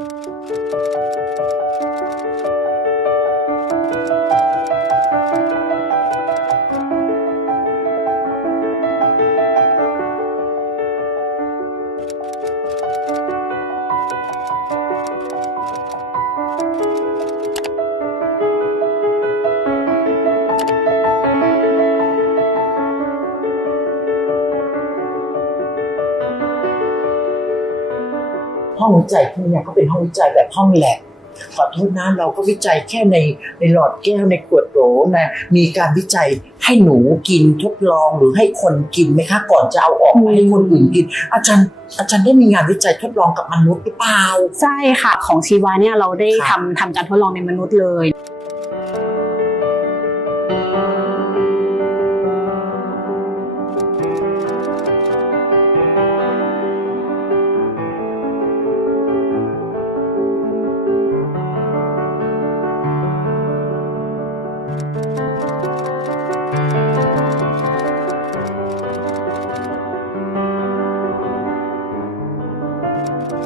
Música ห้องวิจัยพวกเนี้ยก็เป็นห้องวิจัยแบบห้องแลบขอโทษนะเราก็วิจัยแค่ในในหลอดแก้วในขวดโหลนะมีการวิจัยให้หนูกินทดลองหรือให้คนกินไหมคะก่อนจะเอาออกมาให้คนอื่นกิน อาจารย์อาจารย์ได้มีงานวิจัยทดลองกับมนุษย์หรือเปล่า ใช่ค่ะของชีวาเนี่ยเราได้ครัทำบทำการทดลองในมนุษย์เลย ค